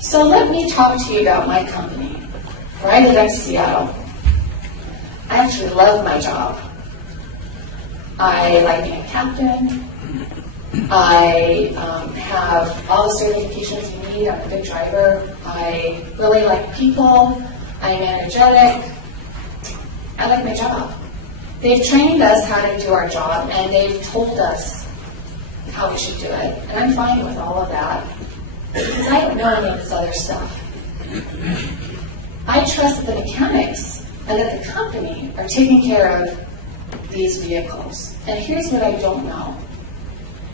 So let me talk to you about my company, Ride the Ducks Seattle. I actually love my job. I like being a captain. I have all the certifications you need. I'm a good driver. I really like people. I'm energetic. I like my job. They've trained us how to do our job, and they've told us how we should do it. And I'm fine with all of that, because I don't know any of this other stuff. I trust that the mechanics and that the company are taking care of these vehicles. And here's what I don't know.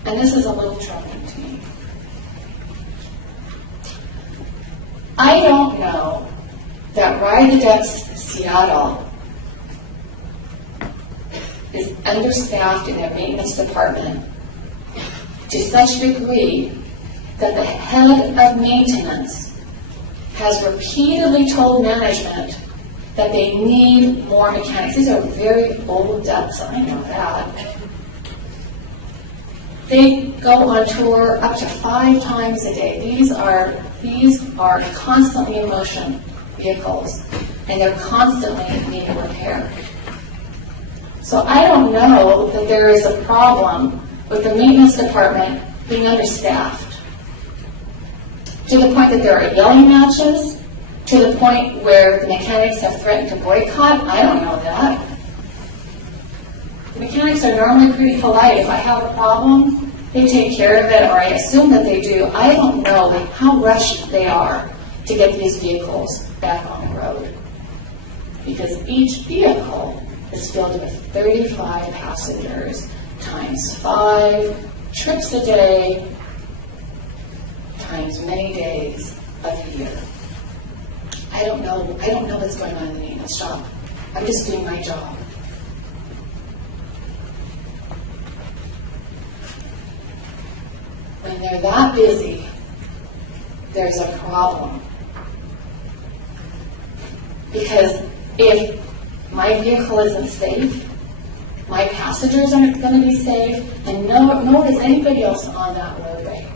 And this is a little troubling to me. I don't know that Ride the Ducks Seattle is understaffed in their maintenance department to such a degree that the head of maintenance has repeatedly told management that they need more mechanics. These are very old ducks, I know that. They go on tour up to 5 times a day. These are constantly in motion vehicles, and they're constantly needing repair. So I don't know that there is a problem with the maintenance department being understaffed to the point that there are yelling matches, to the point where the mechanics have threatened to boycott. I don't know that. The mechanics are normally pretty polite. If I have a problem, they take care of it, or I assume that they do. I don't know how rushed they are to get these vehicles back on the road, because each vehicle is filled with 35 passengers times 5 trips a day times many days of the year. I don't know what's going on in the maintenance shop. I'm just doing my job. When they're that busy, there's a problem. Because if my vehicle isn't safe, my passengers aren't going to be safe, and nor is anybody else on that roadway.